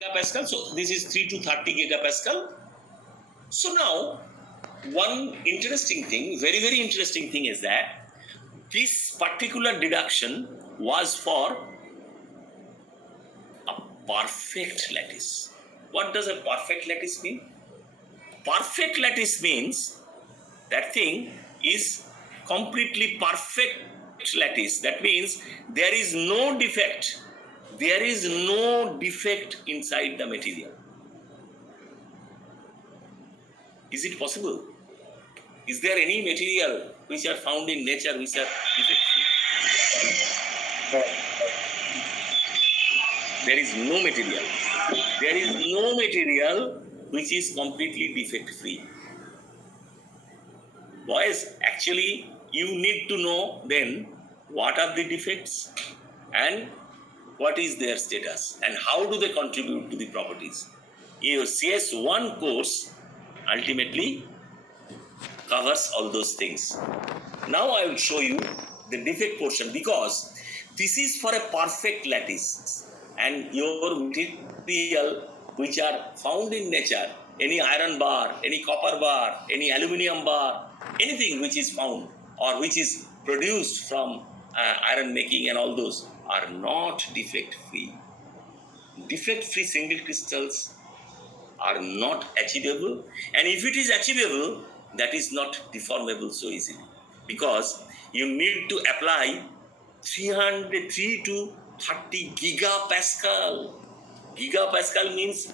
gigapascal. So this is 3 to 30 gigapascal. So now, one interesting thing, very interesting thing is that this particular deduction was for a perfect lattice. What does a perfect lattice mean? Perfect lattice means that thing is completely perfect lattice. That means there is no defect. There is no defect inside the material. Is it possible? Is there any material which are found in nature which are defect free? There is no material. There is no material which is completely defect free. Boys, actually, you need to know then what are the defects and what is their status and how do they contribute to the properties. Your CS1 course ultimately covers all those things. Now I will show you the defect portion because this is for a perfect lattice and your material which are found in nature, any iron bar, any copper bar, any aluminum bar, anything which is found or which is produced from iron making and all those are not defect free. Defect free single crystals are not achievable, and if it is achievable, that is not deformable so easily because you need to apply 3 to 30 gigapascal. Gigapascal means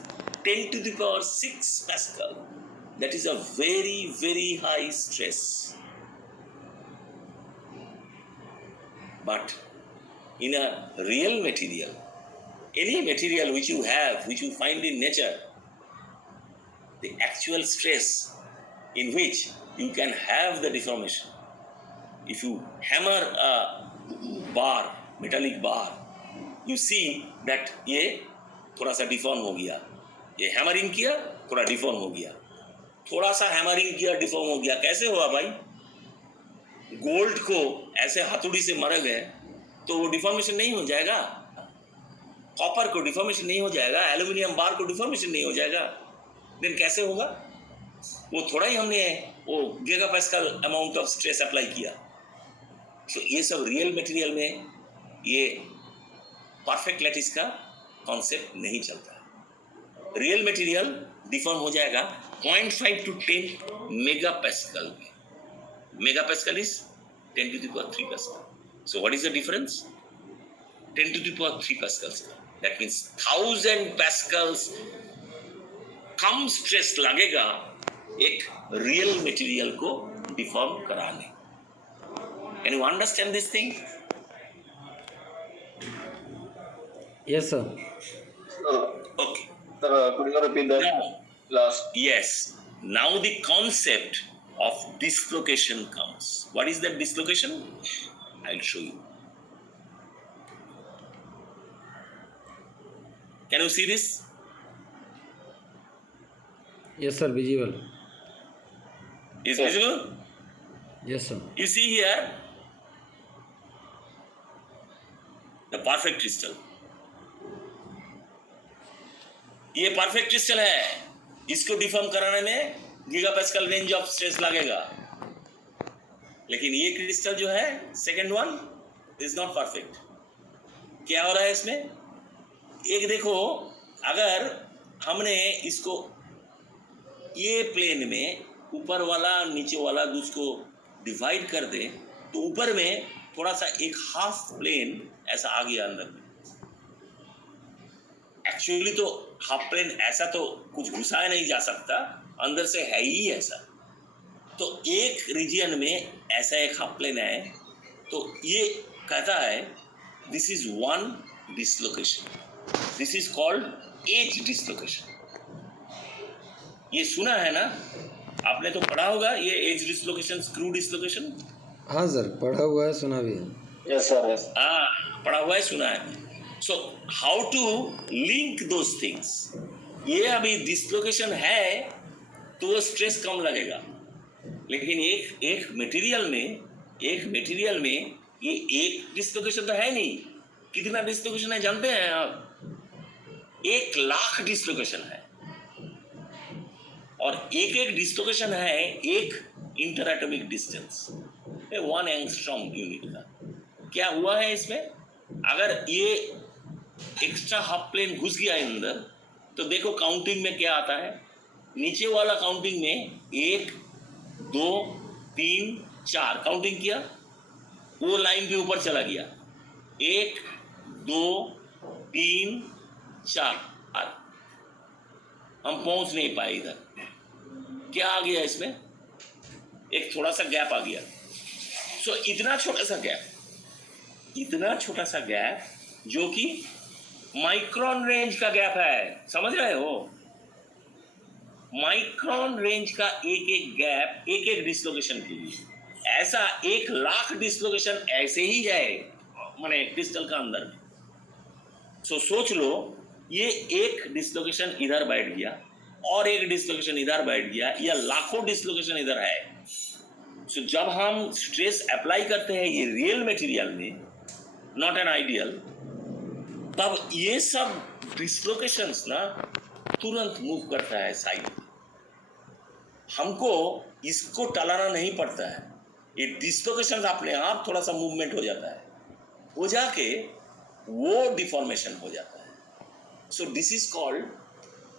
10 to the power 6 pascal. That is a very high stress. But in a real material, any material which you have, which you find in nature, the actual stress in which you can have the deformation. If you hammer a bar, metallic bar, you see that ये थोड़ा सा deform हो गया, ये hammering किया थोड़ा deform हो गया, थोड़ा सा हैमरिंग किया डिफॉर्म हो गया. कैसे हुआ भाई? गोल्ड को ऐसे हथौड़ी से मर गए तो वो डिफॉर्मेशन नहीं हो जाएगा, कॉपर को डिफॉर्मेशन नहीं हो जाएगा, एल्यूमिनियम बार को डिफॉर्मेशन नहीं हो जाएगा. देन कैसे होगा? वो थोड़ा ही हमने वो gigapascal amount of stress apply किया. तो ये सब रियल मटेरियल में ये परफेक्ट लैटिस का कॉन्सेप्ट नहीं चलता. रियल मटेरियल डिफॉर्म हो जाएगा 0.5 to 10 मेगापास्कल में. Megapascal is 10 to the power 3 pascal. So what is the difference? 10 to the power 3 pascals. That means 1000 pascals come stress लगेगा एक रियल मटेरियल को डिफॉर्म कराने. Can you understand this thing? Yes, sir. Okay. Could you repeat that Now, last? yes. Now the concept of dislocation comes. What is that dislocation? I'll show you. Can you see this? Yes, sir. Visible. Is visible? Yes, sir. You see here the perfect crystal. ये perfect crystal है, इसको deform कराने में gigapascal range of stress लगेगा. लेकिन ये crystal जो है second one is not perfect. क्या हो रहा है इसमें? एक देखो, अगर हमने इसको ये प्लेन में ऊपर वाला नीचे वाला उसको डिवाइड कर दे तो ऊपर में थोड़ा सा एक हाफ प्लेन ऐसा आ गया अंदर में. एक्चुअली तो हाफ प्लेन ऐसा तो कुछ घुसाया नहीं जा सकता, अंदर से है ही ऐसा. तो एक रीजन में ऐसा एक हाफ प्लेन है तो ये कहता है this is one dislocation. This is called edge dislocation. ये सुना है ना आपने? तो पढ़ा होगा ये एज डिसलोकेशन, स्क्रू डिसलोकेशन. हाँ सर, पढ़ा हुआ है, सुना भी है. Yes, sir. Yes. हाँ, पढ़ा हुआ है, सुना है. So how to link those things? ये अभी डिसलोकेशन है तो वो स्ट्रेस कम लगेगा, लेकिन एक मटेरियल में ये एक डिसलोकेशन तो है नहीं. कितना डिसलोकेशन है जानते हैं आप? 1,00,000 डिस्लोकेशन है, और एक एक डिस्लोकेशन है एक inter atomic distance, 1 angstrom unit का। क्या हुआ है इसमें, अगर ये एक्स्ट्रा हाफ प्लेन घुस गया अंदर तो देखो काउंटिंग में क्या आता है। नीचे वाला काउंटिंग में 1 2 3 4 काउंटिंग किया, वो लाइन के ऊपर चला गया, 1 2 3 4, हम पहुंच नहीं पाए इधर। क्या आ गया इसमें, एक थोड़ा सा गैप आ गया। सो इतना छोटा सा गैप जो कि माइक्रोन रेंज का गैप है, समझ रहे हो। माइक्रोन रेंज का एक एक गैप एक एक डिस्लोकेशन के लिए, ऐसा 1,00,000 डिस्लोकेशन ऐसे ही है माने क्रिस्टल का अंदर में। सो सोच लो, ये एक डिस्लोकेशन इधर बैठ गया और एक डिस्लोकेशन इधर बैठ गया, या लाखों डिस्लोकेशन इधर है। सो जब हम स्ट्रेस अप्लाई करते हैं ये रियल मटेरियल में, नॉट एन आइडियल, तब ये सब डिस्लोकेशंस ना तुरंत मूव करता है साइड। हमको इसको टलाना नहीं पड़ता है, ये डिस्लोकेशन अपने आप थोड़ा सा मूवमेंट हो जाता है, हो जाके वो डिफॉर्मेशन हो जाता है। सो this is called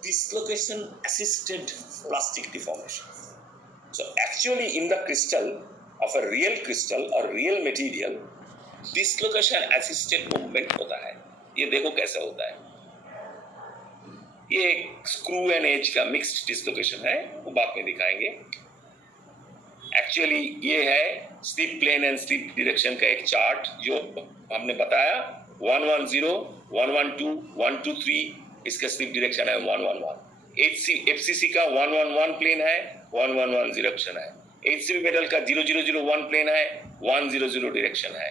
dislocation assisted plastic deformation. So actually in the crystal of a real crystal or real material, dislocation assisted movement होता है। ये देखो कैसा होता है, ये एक स्क्रू एंड एज का मिक्स्ड डिस्लोकेशन है, वो बाद में दिखाएंगे। एक्चुअली ये है slip plane and slip direction का एक चार्ट जो हमने बताया, 110 112 123 इसका स्लिप डायरेक्शन है 111। एफसीसी का 111 प्लेन है, 111 डायरेक्शन है। एचसीबी मेटल का 0001 प्लेन है, 100 डायरेक्शन है,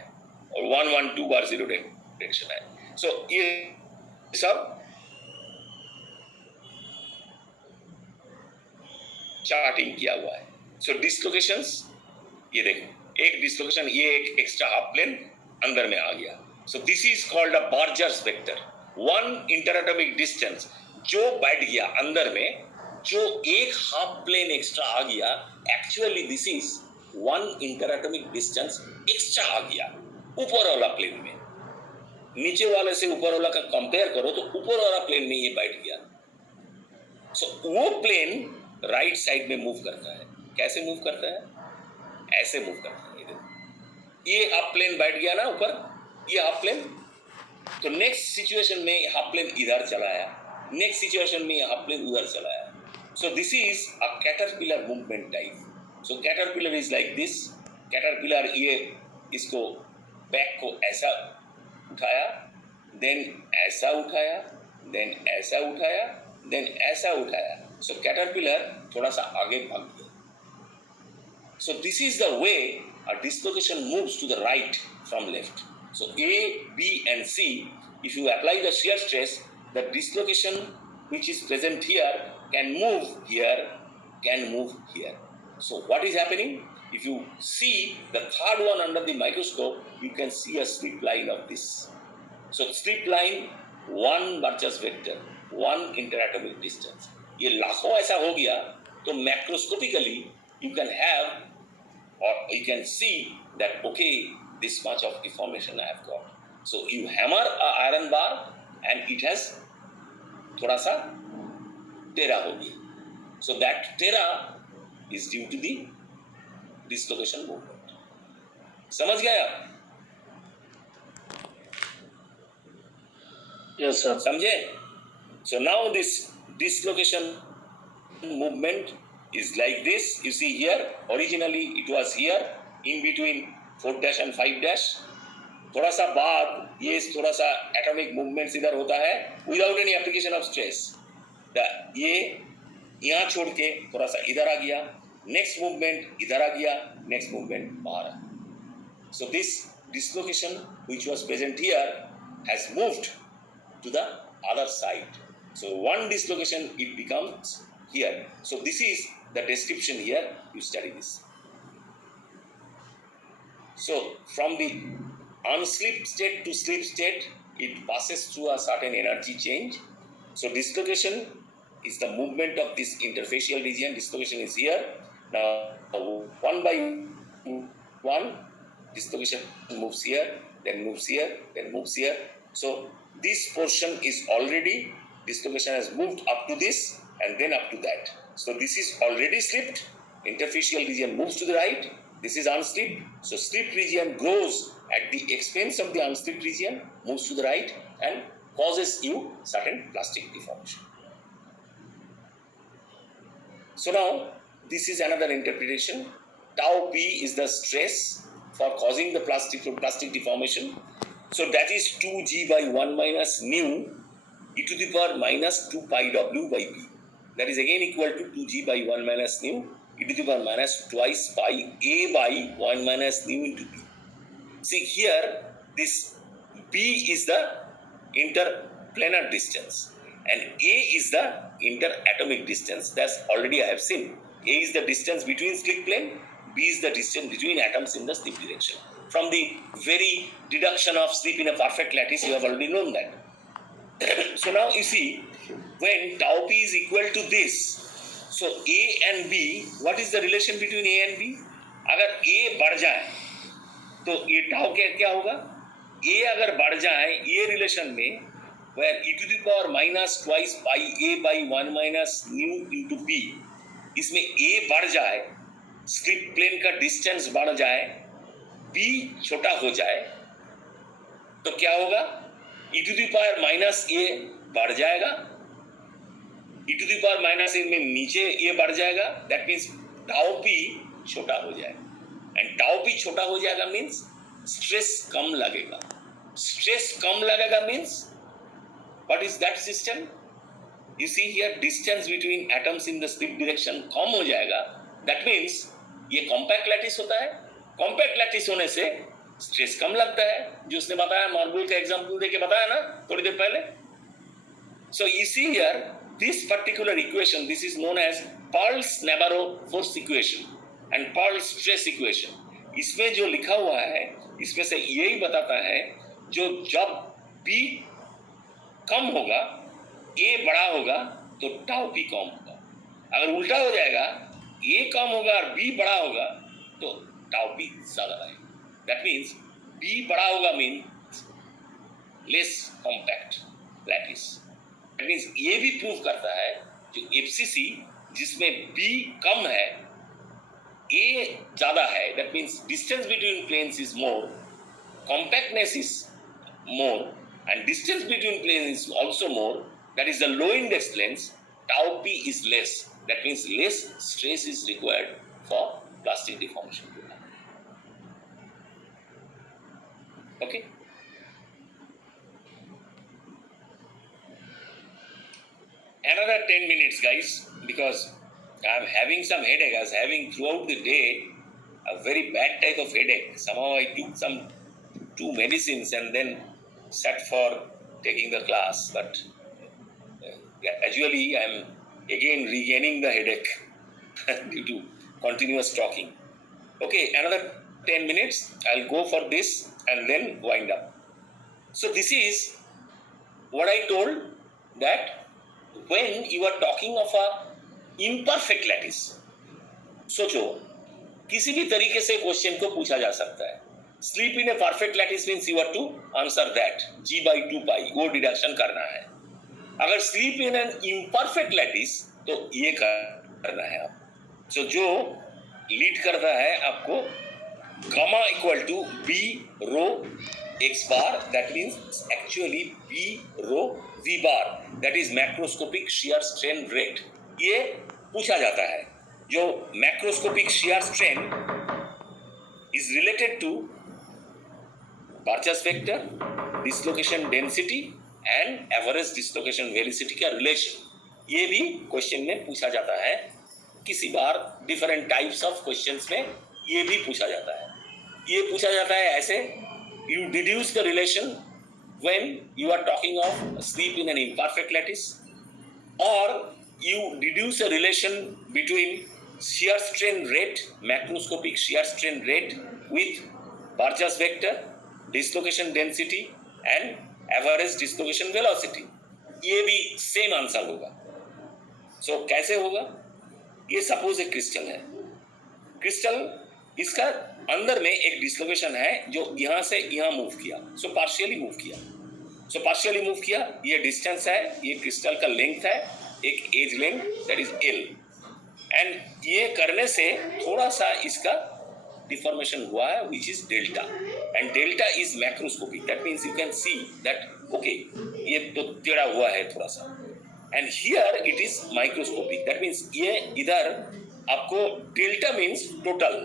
और 112 बार 0 डायरेक्शन है। सो ये सब चार्टिंग किया हुआ है। सो डिस्लोकेशंस, ये देखो एक डिस्लोकेशन, ये एक एक्स्ट्रा हाफ प्लेन अंदर में आ गया। So this is called a Burgers vector. 1 interatomic distance जो बैठ गया अंदर में, जो एक हाफ प्लेन एक्स्ट्रा आ गया, actually this is 1 interatomic distance extra आ गया ऊपर वाला प्लेन में। नीचे वाले से ऊपर वाला का कंपेयर करो तो ऊपर वाला प्लेन में ये बैठ गया। सो वो प्लेन राइट साइड में मूव करता है। कैसे मूव करता है, ऐसे मूव करता है। ये हाफ प्लेन बैठ गया ना ऊपर, ये हाफ प्लेन, तो नेक्स्ट सिचुएशन में हाफ प्लेन इधर चला आया, नेक्स्ट सिचुएशन में हाफ प्लेन उधर चला आया। सो this is a caterpillar movement type. So caterpillar is like this. Caterpillar ये इसको बैक को ऐसा उठाया, देन ऐसा उठाया, देन ऐसा उठाया, देन ऐसा उठाया। सो कैटरपिलर थोड़ा सा आगे भाग गया। So this is the way a dislocation moves to the right from left. So A, B and C, if you apply the shear stress, the dislocation which is present here can move here, can move here. So what is happening? If you see the third one under the microscope, you can see a strip line of this. So strip line, 1 Birch's vector, 1 interatomic distance. ये लाखों ऐसा हो गया तो macroscopically you can have, or you can see that okay, this much of deformation I have got. So you hammer a iron bar and it has थोड़ा सा टेरा हो गया। So that Terra is due to the dislocation movement. समझ गए आप? Yes, sir. समझे? So now this dislocation movement is like this. You see here, originally it was here in between 4' and 5'। थोड़ा सा बाद ये थोड़ा सा एटॉमिक मूवमेंट्स इधर होता है without any application of stress. ये यहाँ छोड़ के थोड़ा सा इधर आ गया, नेक्स्ट मूवमेंट इधर आ गया, नेक्स्ट मूवमेंट बाहर आ। So this dislocation which was present here has moved to the other side. So one dislocation it becomes here. So this is the description here, you study this. So from the unsleep state to sleep state, it passes through a certain energy change. So dislocation is the movement of this interfacial region. Dislocation is here. Now one by one, dislocation moves here, then moves here, then moves here. So this portion is already, dislocation has moved up to this and then up to that. So this is already slipped. Interfacial region moves to the right. This is unslipped. So slipped region grows at the expense of the unslipped region, moves to the right and causes you certain plastic deformation. So now this is another interpretation. Tau P is the stress for causing the plastic deformation. So that is 2g by 1 minus nu e to the power minus 2 pi w by p. That is again equal to 2g by 1 minus nu e to the power minus twice pi a by 1 minus nu into p. See here, this b is the interplanar distance and a is the interatomic distance. That's already I have seen. A is the distance between slip plane, b is the distance between atoms in the slip direction. From the very deduction of slip in a perfect lattice, you have already known that. So now you see, when tau p is equal to this, so a and b, what is the relation between a and b? अगर a बढ़ जाए तो ये tau क्या होगा? a अगर बढ़ जाए ये रिलेशन में, where e to the power minus twice pi a by 1 minus nu into p, इसमें a बढ़ जाए, स्लिप प्लेन का डिस्टेंस बढ़ जाए, b छोटा हो जाए, तो क्या होगा? e to the power minus a बढ़ जाएगा, e to the power minus a में नीचे a बढ़ जाएगा, that means tau p छोटा हो जाएगा, and tau p छोटा हो जाएगा means स्ट्रेस कम लगेगा. स्ट्रेस कम लगेगा means what is that system? You see here, distance between atoms in the slip direction कम हो जाएगा. That means ये कॉम्पैक्ट लैटिस होता है. कॉम्पैक्ट लैटिस होने से स्ट्रेस कम लगता है, जो उसने बताया, मार्बल का एग्जांपल देके बताया ना थोड़ी देर पहले. So you see here, this particular equation, this is known as Pearls-Navarro force equation and Pearls stress equation. इसमें जो लिखा हुआ है, इसमें से यही बताता है, जो जब B कम होगा, A बड़ा होगा, तो टाउ P कम होगा. अगर उल्टा हो जाएगा, A कम होगा और B बड़ा होगा, तो टाउ P ज्यादा रहेगा. That means B बड़ा होगा means less compact lattice. That means ये भी प्रूव करता है, जो FCC जिसमें B कम है, A ज्यादा है, that means distance between planes is more, compactness is more, and distance between planes is also more. That is the low index planes. Tau P is less. That means less stress is required for plastic deformation. Okay. Another 10 minutes, guys, because I'm having some headache. I was having throughout the day a very bad type of headache. Somehow I took some 2 medicines and then sat for taking the class. But gradually I'm again regaining the headache due to continuous talking. Okay, another 10 minutes. I'll go for this and then wind up. So this is what I told, that when you are talking of a imperfect lattice, सोचो किसी भी तरीके से question को पूछा जा सकता है. Slip in a perfect lattice means you have to answer that g by 2 pi, वो डिडक्शन करना है. अगर slip in an imperfect lattice तो ये करना है आप. सो जो लीड करता है आपको gamma equal to b rho x bar, that means actually b rho v bar, that is macroscopic shear strain rate. ये पूछा जाता है. जो macroscopic shear strain is related to Barchas vector, dislocation density and average dislocation velocity का relation. ये भी question में पूछा जाता है. किसी बार डिफरेंट टाइप्स ऑफ क्वेश्चंस में ये भी पूछा जाता है. ये पूछा जाता है ऐसे, you deduce the relation when you are talking of sleep in an imperfect lattice, or you deduce a relation between shear strain rate, macroscopic shear strain rate with Barchas vector, dislocation density and average dislocation velocity. ये भी same answer होगा. सो कैसे होगा? ये suppose एक crystal है. Crystal, इसका अंदर में एक डिस्लोकेशन है जो यहां से यहां मूव किया. सो पार्शियली मूव किया. ये डिस्टेंस है, ये क्रिस्टल का लेंथ है, एक edge length that is L. And ये करने से थोड़ा सा इसका डिफॉर्मेशन हुआ है which is delta. And delta is macroscopic. That means you can see that okay ये तो टेढ़ा हुआ है थोड़ा सा. And here it is microscopic. That means ये इधर आपको डेल्टा मीन्स टोटल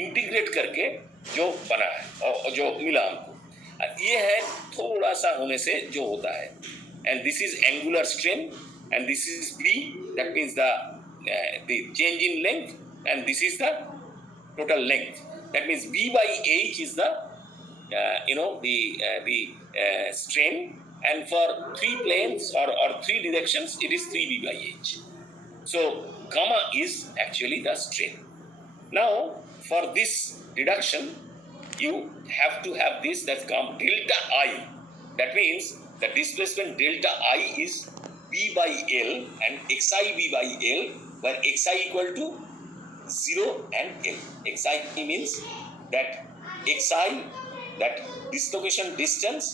इंटीग्रेट करके जो बना है और जो मिला हमको, ये है थोड़ा सा होने से जो होता है. And this is angular strain and this is B. That means the change in length and this is the total length. That means B by H is the strain, and for three planes or three directions it is 3B by H. So gamma is actually the strain. Now for this deduction you have to have this, that's called delta I. That means the displacement delta I is B by L and xi B by L, where xi equal to 0 and L. Xi means that xi, that dislocation distance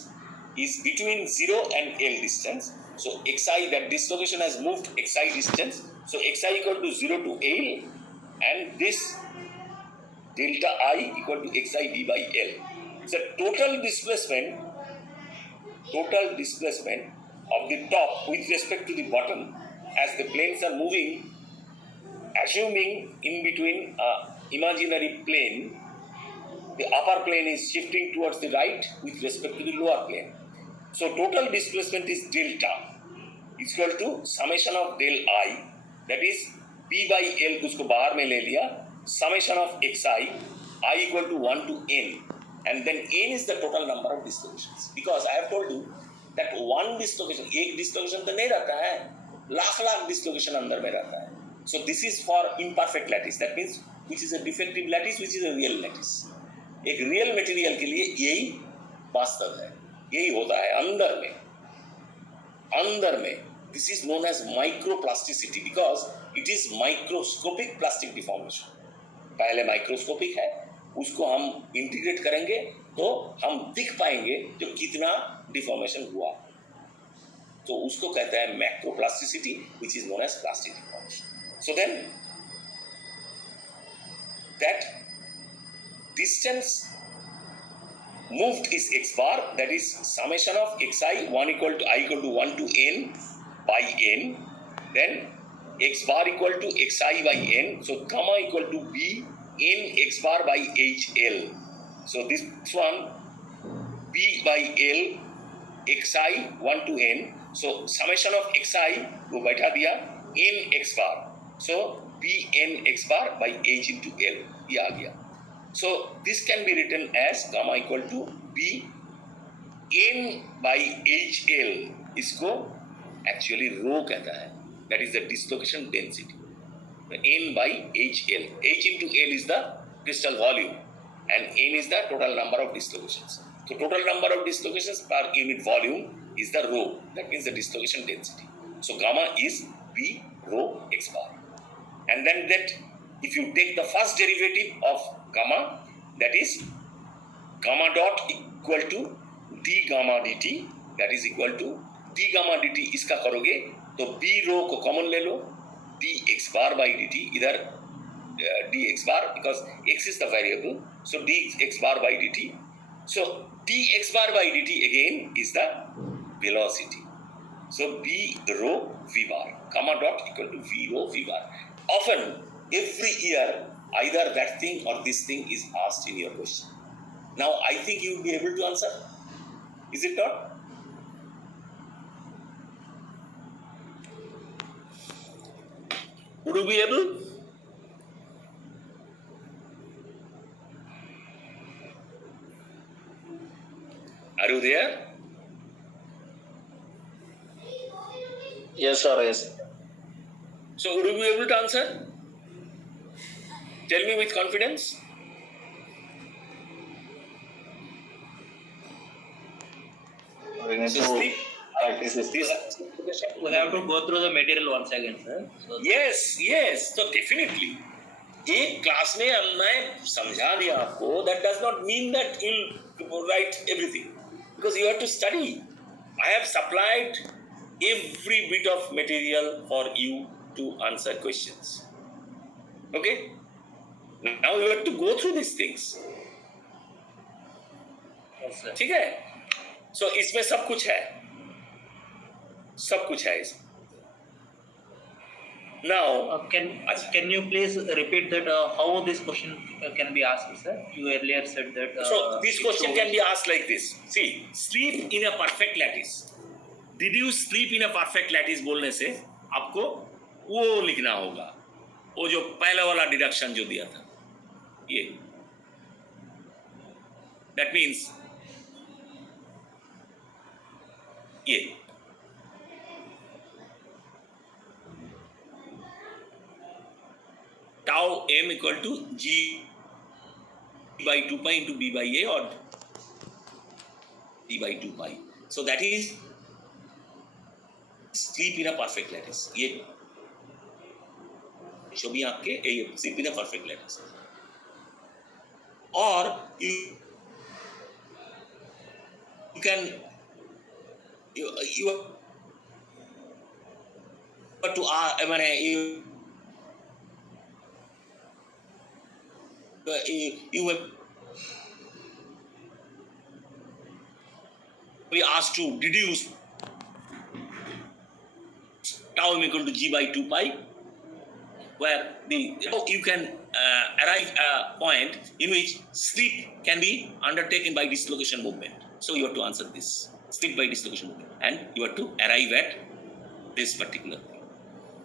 is between 0 and L distance. So xi, that dislocation has moved xi distance. So xi equal to 0 to L, and this delta I equal to xi d by L. So total displacement of the top with respect to the bottom as the planes are moving, assuming in between imaginary plane, the upper plane is shifting towards the right with respect to the lower plane. So total displacement is delta is equal to summation of del I, that is B by L को उसको बाहर में ले लिया, summation of xi, I equal to 1 to n, and then n is the total number of dislocations. Because I have told you that one dislocation, एक dislocation तो नहीं रहता है, लाख dislocation अंदर में रहता है. So this is for imperfect lattice. That means which is a defective lattice, which is a real lattice. एक real material के लिए यही वास्तव है, यही होता है अंदर में. This is known as microplasticity because it is microscopic plastic deformation. पहले microscopic है, उसको हम इंटीग्रेट करेंगे तो हम दिख पाएंगे जो कितना डिफॉर्मेशन हुआ. तो उसको कहते हैं मैक्रोप्लास्टिसिटी, which is known as plastic deformation. So then that distance moved is x bar, that is summation of xi 1 equal to I equal to 1 to n by n, then x bar equal to xi by n. So gamma equal to b n x bar by hl. So this one b by l xi 1 to n. So summation of xi को बैठा दिया n x bar. So b n x bar by h into l, ये आ गया. So this can be written as gamma equal to b n by h l. इसको actually rho कहता है. That is the dislocation density. N by h l. H into l is the crystal volume, and n is the total number of dislocations. So total number of dislocations per unit volume is the rho. That means the dislocation density. So gamma is b rho x bar. And then that if you take the first derivative of gamma, that is gamma dot equal to d gamma dt, that is equal to d gamma dt. इसका करोगे तो b rho को common ले लो, dx bar by dt, इधर dx bar because x is the variable, so dx bar by dt. So dx bar by dt again is the velocity. So b rho v bar, gamma dot equal to v rho v bar. Often, every year, either that thing or this thing is asked in your question. Now, I think you will be able to answer. Is it not? Would you be able? Are you there? Yes, sir. Yes. So, would you be able to answer? Tell me with confidence. We need So, to sleep. practice is This, We have to go through the material once again, sir. So yes, so definitely. एक class में मैं समझा दिया आपको, that does not mean that you'll write everything, because you have to study. I have supplied every bit of material for you to answer questions. Okay? Now you have to go through these things. yes, sir. ठीक है? So इसमें सब कुछ है, सब कुछ है इसमें. Now, Can you please repeat that how this question can be asked, sir? You earlier said that. so this it question shows- can be asked like this. See, sleep in a perfect lattice. Did you sleep in a perfect lattice बोलने से आपको वो लिखना होगा, वो जो पहला वाला डिडक्शन जो दिया था, ये. That means ये. Tau m equal to g by 2 pi into b by a or d by 2 pi. So that is sleep in a perfect lattice. ये जो भी आपके ये sleep in a perfect lattice. Or you can you have to मैंने you will be asked to deduce tau m equal to g by 2 pi, where you can arrive a point in which sleep can be undertaken by dislocation movement. So you have to answer this, sleep by dislocation movement, and you have to arrive at this particular thing.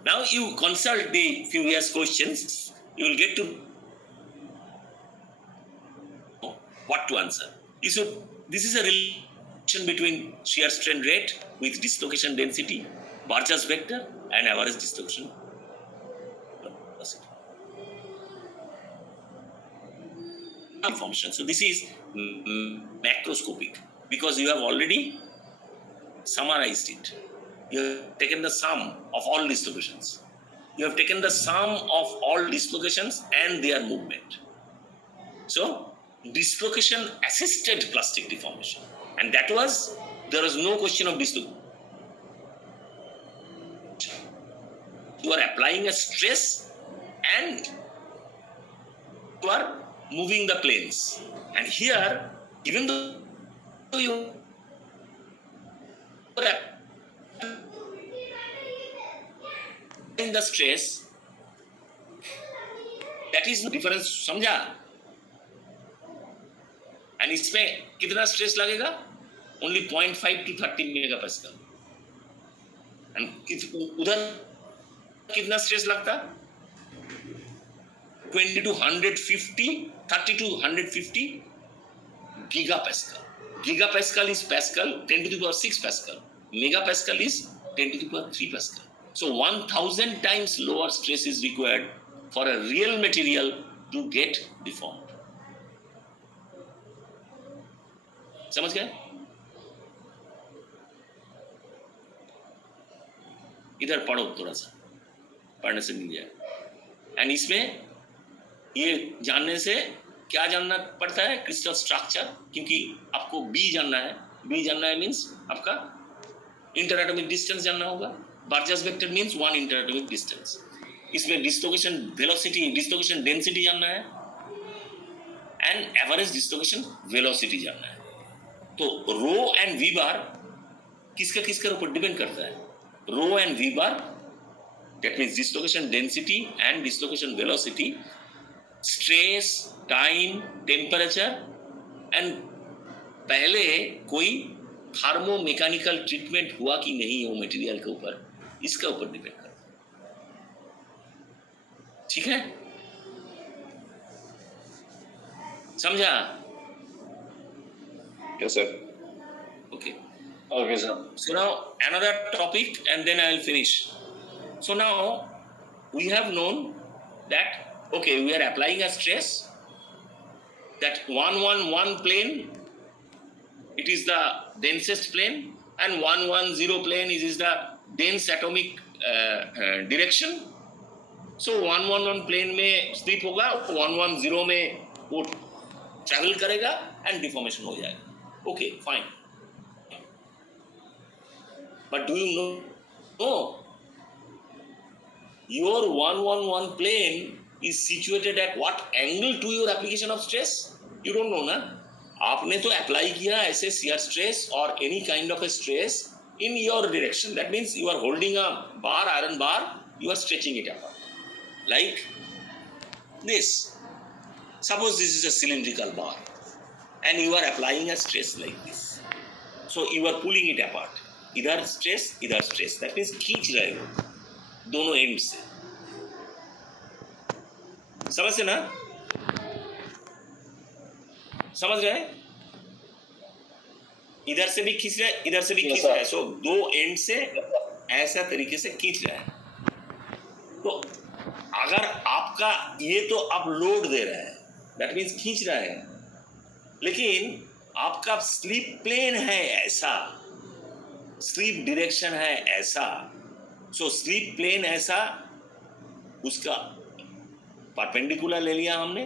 Now you consult the previous questions, you will get to what to answer. This is a relation between shear strain rate with dislocation density, Barchas vector, and average dislocation velocity. Function. So this is macroscopic because you have already summarized it. You have taken the sum of all dislocations. You have taken the sum of all dislocations and their movement. So dislocation assisted plastic deformation, and that was, there was no question of dislocation. You are applying a stress and you are moving the planes, and here even though you are applying the stress, that is the difference. समझा? And इसमें कितना stress लगेगा? Only 0.5 to 30 megapascal. And उधर कितना stress लगता? 20 to 150, 30 to 150 gigapascal. Gigapascal is Pascal, 10 to the power 6 Pascal. Megapascal is 10 to the power 3 Pascal. So 1000 times lower stress is required for a real material to get deformed. समझ गए? इधर पढ़ो थोड़ा सा, पढ़ने से मिल जाए. एंड इसमें ये जानने से क्या जानना पड़ता है? क्रिस्टल स्ट्रक्चर, क्योंकि आपको बी जानना है. बी जानना है मीन्स आपका इंटरएटॉमिक डिस्टेंस जानना होगा. बार्चस वेक्टर मीन्स वन इंटरएटॉमिक डिस्टेंस. इसमें डिस्लोकेशन वेलोसिटी, डिस्लोकेशन डेंसिटी जानना है एंड एवरेज डिस्लोकेशन वेलोसिटी जानना है. तो रो एंड वी बार किसके ऊपर डिपेंड करता है? Rho and v bar, that means dislocation density and dislocation velocity, stress, time, temperature, and पहले कोई थर्मोमैकेनिकल ट्रीटमेंट हुआ कि नहीं वो मटेरियल के ऊपर, इसका ऊपर डिपेंड करता है. ठीक है? समझा? Yes, sir. Okay. Okay, sir. So now another topic and then I will finish. So now we have known that, okay, we are applying a stress, that 111 plane, it is the densest plane, and 110 plane is the dense atomic direction. So 111 plane में slip होगा, 110 में वो travel करेगा and deformation हो जाएगा. Okay fine. But do you know your 111 plane is situated at what angle to your application of stress? You don't know ना. आपने तो अप्लाई किया ऐसे shear stress or any kind of a stress in your direction. That means you are holding a bar, iron bar, you are stretching it apart. Like this. Suppose this is a cylindrical bar and you are applying a stress like this. So you are pulling it apart. इधर stress, इधर stress. That means खींच रहे हो दोनों and से. समझते ना? समझ रहे हैं? इधर से भी खींच रहा है, इधर से भी खींच रहा है. सो दो एंड से ऐसा तरीके से खींच रहा है. तो अगर आपका ये तो आप लोड दे रहे हैं, दैट मीन्स खींच रहा है, लेकिन आपका स्लीप प्लेन है ऐसा, स्लीप डायरेक्शन है ऐसा. सो स्लीप प्लेन ऐसा, उसका परपेंडिकुलर ले लिया हमने,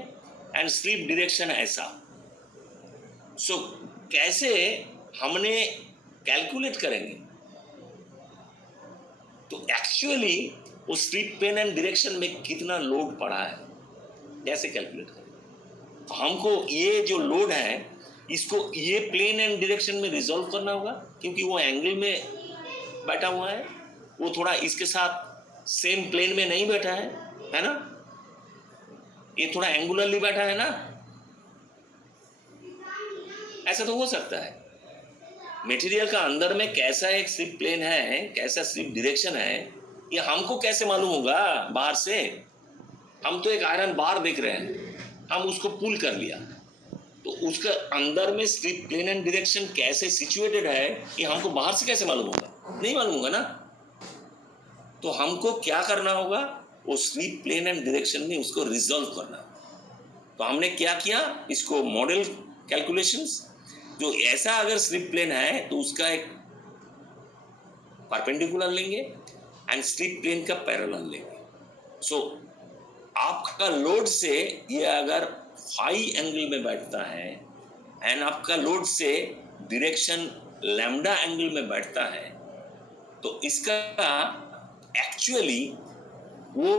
एंड स्लीप डायरेक्शन ऐसा. सो कैसे हमने कैलकुलेट करेंगे? तो एक्चुअली वो स्लीप प्लेन एंड डायरेक्शन में कितना लोड पड़ा है कैसे कैलकुलेट करेंगे? तो हमको ये जो लोड है इसको ये प्लेन एंड डायरेक्शन में रिजॉल्व करना होगा, क्योंकि वो एंगल में बैठा हुआ है, वो थोड़ा इसके साथ सेम प्लेन में नहीं बैठा है ना. ये थोड़ा एंगुलरली बैठा है ना. ऐसा तो हो सकता है. मटेरियल का अंदर में कैसा एक स्लिप प्लेन है, कैसा स्लिप डायरेक्शन है, ये हमको कैसे मालूम होगा बाहर से? हम तो एक आयरन बार देख रहे हैं, हम उसको पुल कर लिया, तो उसका अंदर में स्लिप प्लेन एंड डायरेक्शन कैसे सिचुएटेड है ये हमको बाहर से कैसे मालूम होगा? नहीं मालूम होगा ना. तो हमको क्या करना होगा? वो स्लीप प्लेन एंड डायरेक्शन में उसको रिजॉल्व करना. तो हमने क्या किया, इसको मॉडल कैलकुलेशंस, जो ऐसा अगर स्लीप प्लेन है तो उसका एक परपेंडिकुलर लेंगे एंड स्लीप प्लेन का पैरेलल लेंगे. सो आपका लोड से ये अगर फाई एंगल में बैठता है एंड आपका लोड से डायरेक्शन लैम्डा एंगल में बैठता है, तो इसका एक्चुअली वो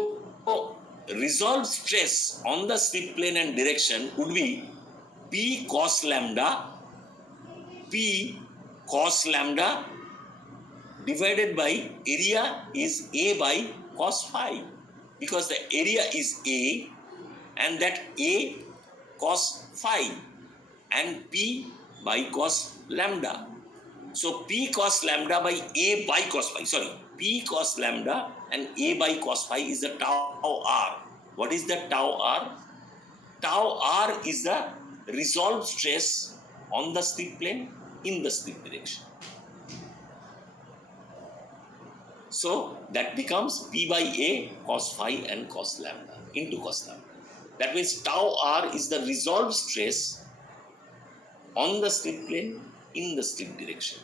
resolved stress on the slip plane and direction would be P cos lambda divided by area is A by cos phi, because the area is A and that A cos phi and P by cos lambda. So P cos lambda by A by cos phi, P cos lambda and A by cos phi is the tau R. What is the tau R? Tau R is the resolved stress on the slip plane in the slip direction. So that becomes P by A cos phi and cos lambda into cos lambda. That means tau R is the resolved stress on the slip plane in the slip direction.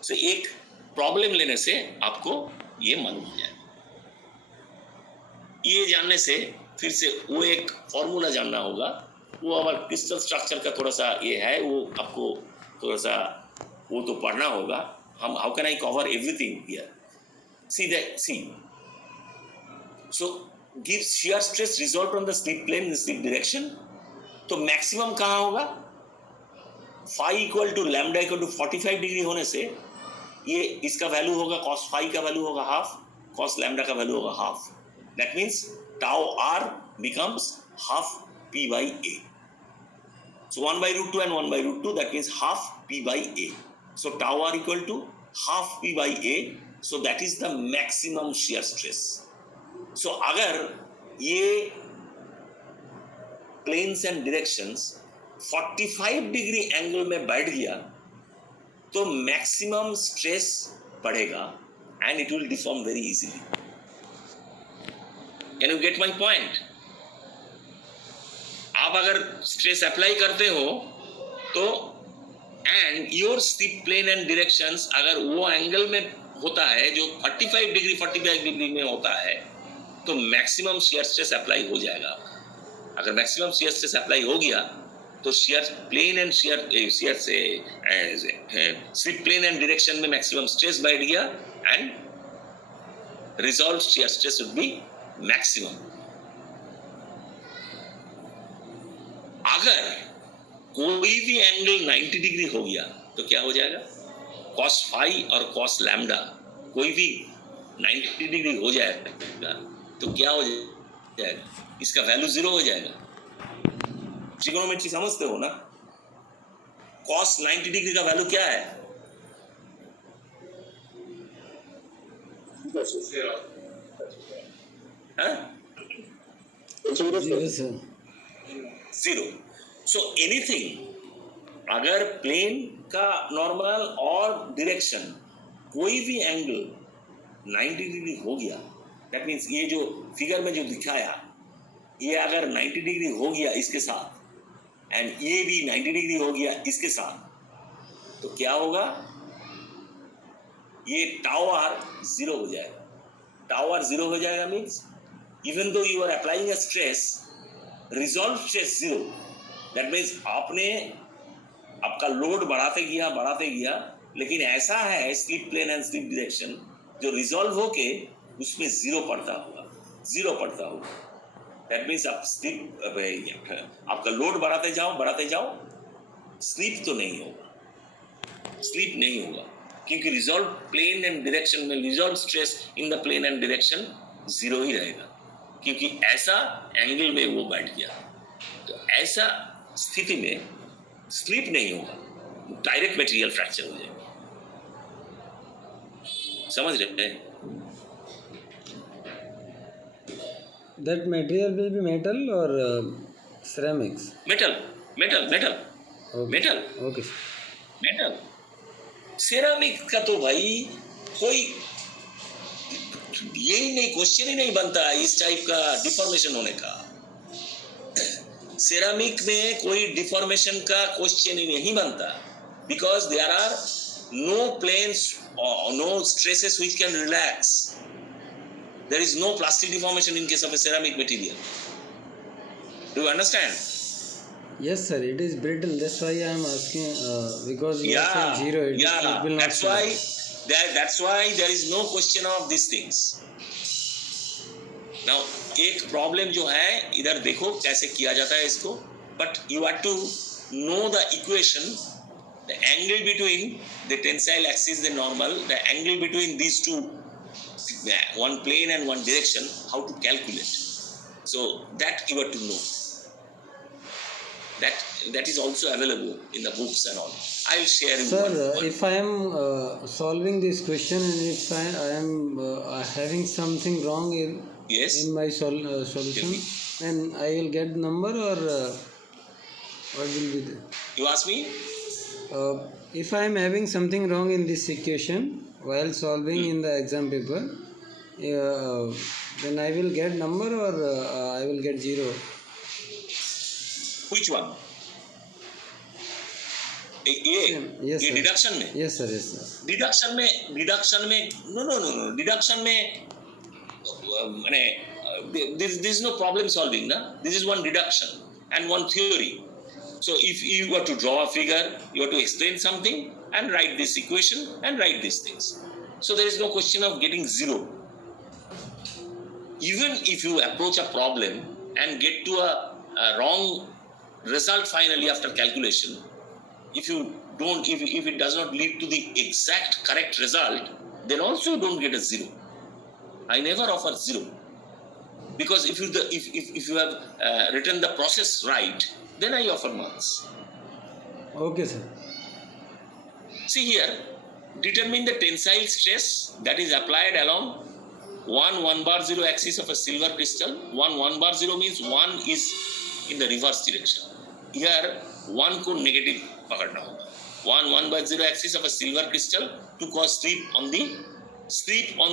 So एक problem लेने से आपको ये मालूम हो जाए. ये जानने से फिर से वो एक फॉर्मूला जानना होगा. वो हमारा क्रिस्टल स्ट्रक्चर का थोड़ा सा ये है, वो आपको थोड़ा सा वो तो पढ़ना होगा. हम how can I cover everything here? See so gives shear stress resolved on the slip plane in slip direction. तो मैक्सिमम कहाँ होगा? Phi equal to lambda equal to 45 degree होने से ये इसका वैल्यू होगा, कॉस फाई का वैल्यू होगा हाफ, कॉस लैम्डा का वैल्यू होगा half. That means tau R becomes half P by A. So 1 by root 2 and 1 by root 2, that means half p by a. So tau r equal to half p by a. So that is the maximum shear stress. So अगर ये planes and directions 45 degree angle में बैठ गया तो maximum stress पड़ेगा and it will deform very easily. Can you get my point? आप अगर stress apply करते हो तो and your slip plane and directions अगर वो एंगल में होता है जो 45 डिग्री 45 डिग्री में होता है तो मैक्सिमम शियर स्ट्रेस अप्लाई हो जाएगा आपका। अगर मैक्सिमम शियर स्ट्रेस अप्लाई हो गया तो शियर प्लेन एंड शियर से स्लिप प्लेन एंड डायरेक्शन में मैक्सिमम स्ट्रेस बैठ गया and resolve shear stress would be maximum. अगर कोई भी एंगल 90 डिग्री हो गया तो क्या हो जाएगा, cos फाई और cos लैम्डा कोई भी 90 डिग्री हो जाएगा तो क्या हो जाएगा, इसका वैल्यू 0 हो जाएगा। ट्रिगोनोमेट्री समझते हो ना, cos 90 डिग्री का वैल्यू क्या है, हाँ? Zero sir. 0। सो एनीथिंग अगर प्लेन का नॉर्मल और डायरेक्शन कोई भी एंगल 90 डिग्री हो गया, दैट मीन्स ये जो फिगर में जो दिखाया ये अगर 90 डिग्री हो गया इसके साथ एंड ये भी 90 डिग्री हो गया इसके साथ तो क्या होगा, ये टावर 0 हो जाएगा। टावर 0 हो जाएगा means even though you are applying a stress, resolve stress 0, that means आपने आपका लोड बढ़ाते गया लेकिन ऐसा है slip plane and slip direction जो रिजॉल्व होके उसमें 0 पड़ता होगा। दैट मीन्स आप स्लिप आपका लोड बढ़ाते जाओ स्लिप तो नहीं होगा क्योंकि रिजॉल्व प्लेन एंड डायरेक्शन में resolve stress in the plane and direction 0 ही रहेगा क्योंकि ऐसा एंगल में वो बैठ गया। तो ऐसा स्थिति में स्लिप नहीं होगा, डायरेक्ट मटेरियल फ्रैक्चर हो जाएगा। समझ रहे हैं? That material will be metal or ceramics? Metal. Okay, sir. Metal ceramic का तो भाई कोई यही नहीं, क्वेश्चन ही नहीं बनता इस टाइप का डिफॉर्मेशन होने का। सेरामिक में कोई डिफॉर्मेशन का क्वेश्चन ही नहीं बनता because there are no planes no stresses which can relax. There is no plastic deformation in case of a ceramic material. Do you understand? Yes, sir. It is brittle. That's why I am asking. Because you are saying 0, it will not. That's why there is no question of these things. Now, एक problem जो है इधर देखो कैसे किया जाता है इसको, but you have to know the equation, the angle between the tensile axis, the normal, the angle between these two, one plane and one direction, how to calculate. So that you have to know. That is also available in the books and all. I will share you. Sir, if I am solving this question and if I am having something wrong Yes. in my solution, then I will get number or what will be the... You ask me? If I am having something wrong in this equation while solving in the exam paper, then I will get number or I will get 0. Which one? ये Yes, ये sir. Deduction में Yes, sir. Yes, sir. Deduction में no deduction में माने this is no problem solving ना, this is one deduction and one theory. So if you were to draw a figure, you have to explain something and write this equation and write these things. So there is no question of getting 0. Even if you approach a problem and get to a wrong result finally after calculation, if it does not lead to the exact correct result, then also you don't get a 0. I never offer 0 because if you have written the process right, then I offer marks. Okay, sir. See here, determine the tensile stress that is applied along 1 bar 0 axis of a silver crystal. 1 bar 0 means 1 is in the reverse direction. Here 1 को negative पकड़ना होगा. 1 bar 0 axis of a silver crystal to cause sleep on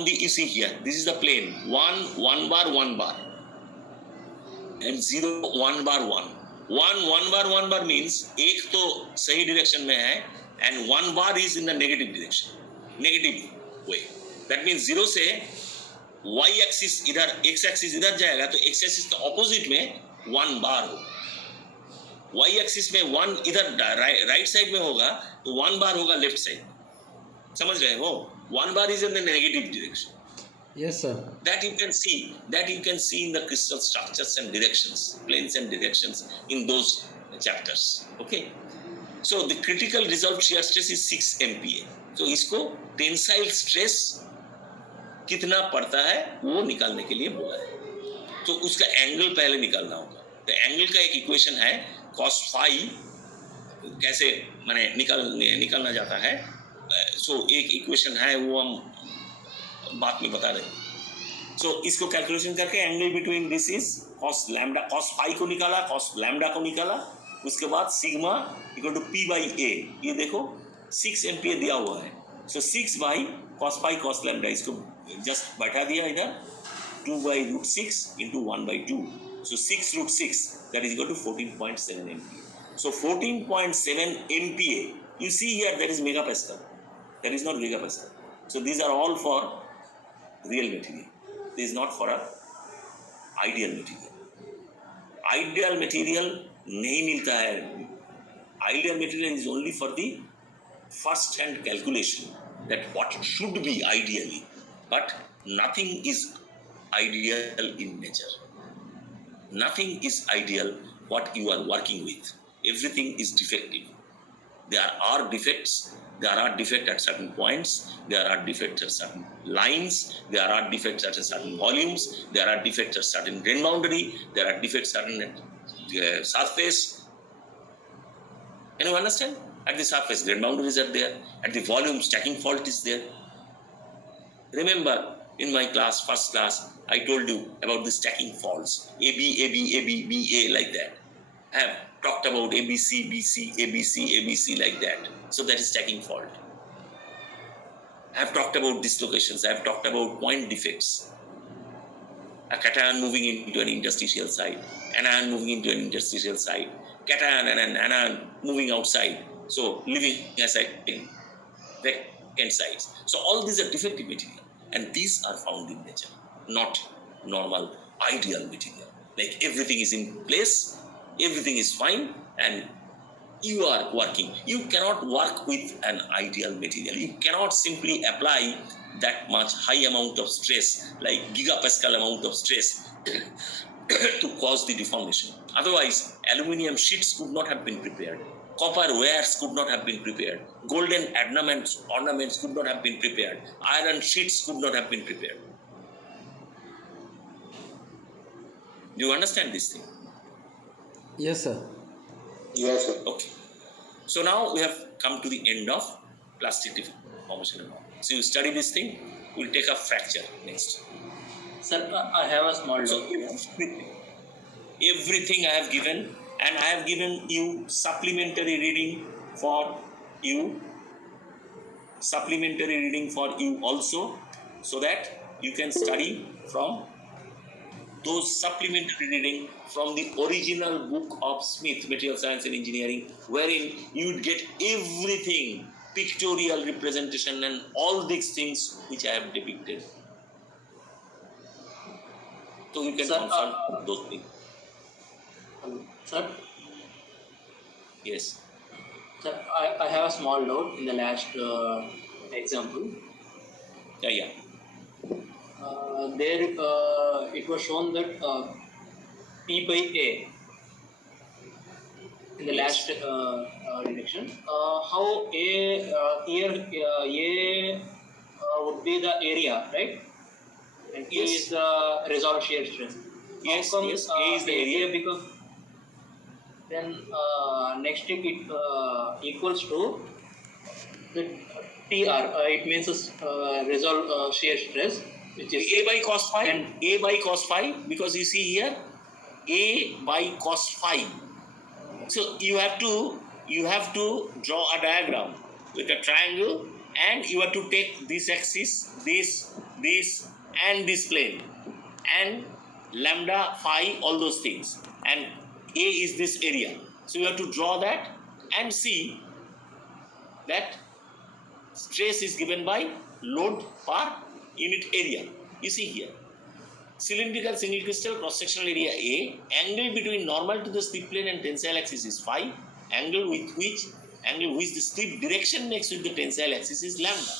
the you see here, this is the plane. 1 bar and 0 1 bar 1 bar means एक तो सही direction में है and 1 bar is in the negative direction, negative way. That means 0 से y axis इधर x axis इधर जाएगा तो x axis के opposite में 1 bar होगा. y axis में 1 इधर right side में होगा तो 1 bar होगा left side. समझ रहे हो? 1 bar is in the negative direction. Yes, sir. That you can see in the crystal structures and directions, planes and directions in those chapters. Okay. So the critical resolved shear stress is 6 MPa. So इसको tensile stress कितना पड़ता है वो निकालने के लिए बोला है. तो उसका एंगल पहले निकालना होगा. तो एंगल का एक इक्वेशन है cos phi कैसे माने निकालना जाता है. सो एक इक्वेशन है वो हम बाद में बता रहे हैं. सो इसको कैलकुलेशन करके angle between this is cos lambda, cos phi को निकाला, cos लैम्डा को निकाला. उसके बाद sigma equal to p by a. ये देखो 6 MPa दिया हुआ है. So 6 by cos phi cos lambda इसको जस्ट बैठा दिया इधर 2 by root 6 into 1 by 2. So 6 root 6 that is equal to 14.7 MPa. So 14.7 MPa. You see here that is megapascal. That is not gigapascal. So these are all for real material. This is not for a ideal material. Ideal material नहीं मिलता है. Ideal material is only for the first hand calculation that what should be ideally, but nothing is ideal in nature. Nothing is ideal what you are working with. Everything is defective. There are defects. There are defects at certain points. There are defects at certain lines. There are defects at certain volumes. There are defects at certain grain boundary. There are defects at certain surface. Can you understand? At the surface, grain boundaries are there. At the volume, stacking fault is there. Remember, in my class, first class, I told you about the stacking faults. AB, AB, AB, BA, like that. I have talked about ABC, BC, ABC, ABC, like that. So that is stacking fault. I have talked about dislocations. I have talked about point defects. A cation moving into an interstitial site, anion moving into an interstitial site, cation and an anion moving outside. So living aside in vacant sites. So all these are defective material, and these are found in nature, not normal ideal material. Like everything is in place, everything is fine, and you are working. You cannot work with an ideal material. You cannot simply apply that much high amount of stress, like gigapascal amount of stress to cause the deformation. Otherwise, aluminium sheets could not have been prepared. Copper wares could not have been prepared. Golden ornaments could not have been prepared. Iron sheets could not have been prepared. Do you understand this thing? Yes, sir. Yes, sir. Okay. So now we have come to the end of plastic deformation. So you study this thing, we'll take a fracture next. Sir, I have a small So doubt. everything I have given, and I have given you supplementary reading for you, also, so that you can study from those supplementary reading from the original book of Smith, Material Science and Engineering, wherein you would get everything, pictorial representation and all these things which I have depicted. So you can Sir, consult those things. Sir, Yes. sir, I have a small doubt in the last example. Yeah. There it was shown that P by A in the last direction. How A here A would be the area, right? And A Yes. is the resolved shear stress. Yes, How come yes, A is the area. because then next it equals to the TR. It means resolved shear stress, which is A by cos phi, And- A by cos phi, because you see here, A by cos phi. So you have to draw a diagram with a triangle, and you have to take this axis, this, and this plane, and lambda, phi, all those things, and A is this area. So you have to draw that and see that stress is given by load per unit area. You see here, cylindrical single crystal cross-sectional area A, angle between normal to the slip plane and tensile axis is phi, angle which the slip direction makes with the tensile axis is lambda.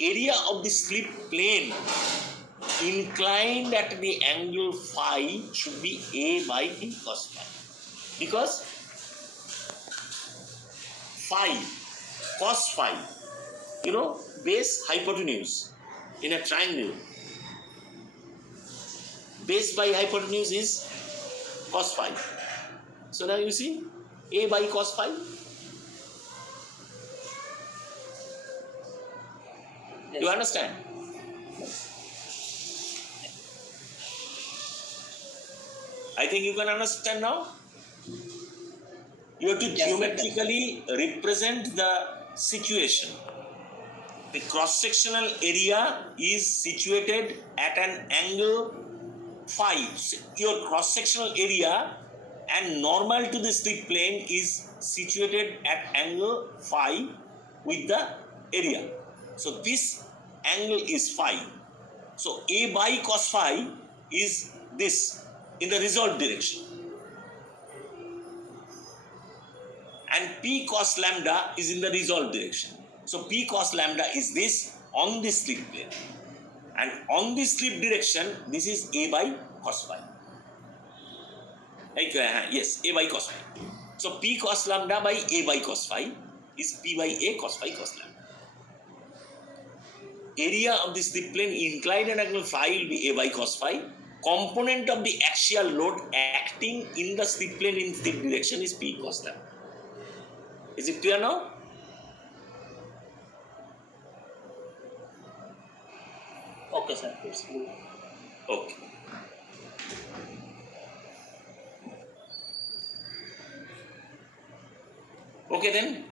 Area of the slip plane inclined at the angle phi should be A by cos phi, because phi, cos phi, base hypotenuse in a triangle, base by hypotenuse is cos phi. So now you see A by cos phi. You understand? I think you can understand now. You have to geometrically represent the situation. The cross-sectional area is situated at an angle phi. Your cross-sectional area and normal to the slip plane is situated at angle phi with the area. So this angle is phi. So A by cos phi is this in the resolved direction. And P cos lambda is in the resolved direction. So P cos lambda is this on the slip plane. And on the slip direction, this is A by cos phi. Yes, A by cos phi. So P cos lambda by A by cos phi is P by A cos phi cos lambda. Area of the slip plane inclined at angle phi will be A by cos phi. Component of the axial load acting in the slip plane in slip direction is P cos lambda. Is it clear now? Okay, sir. It's good. Okay. Okay then.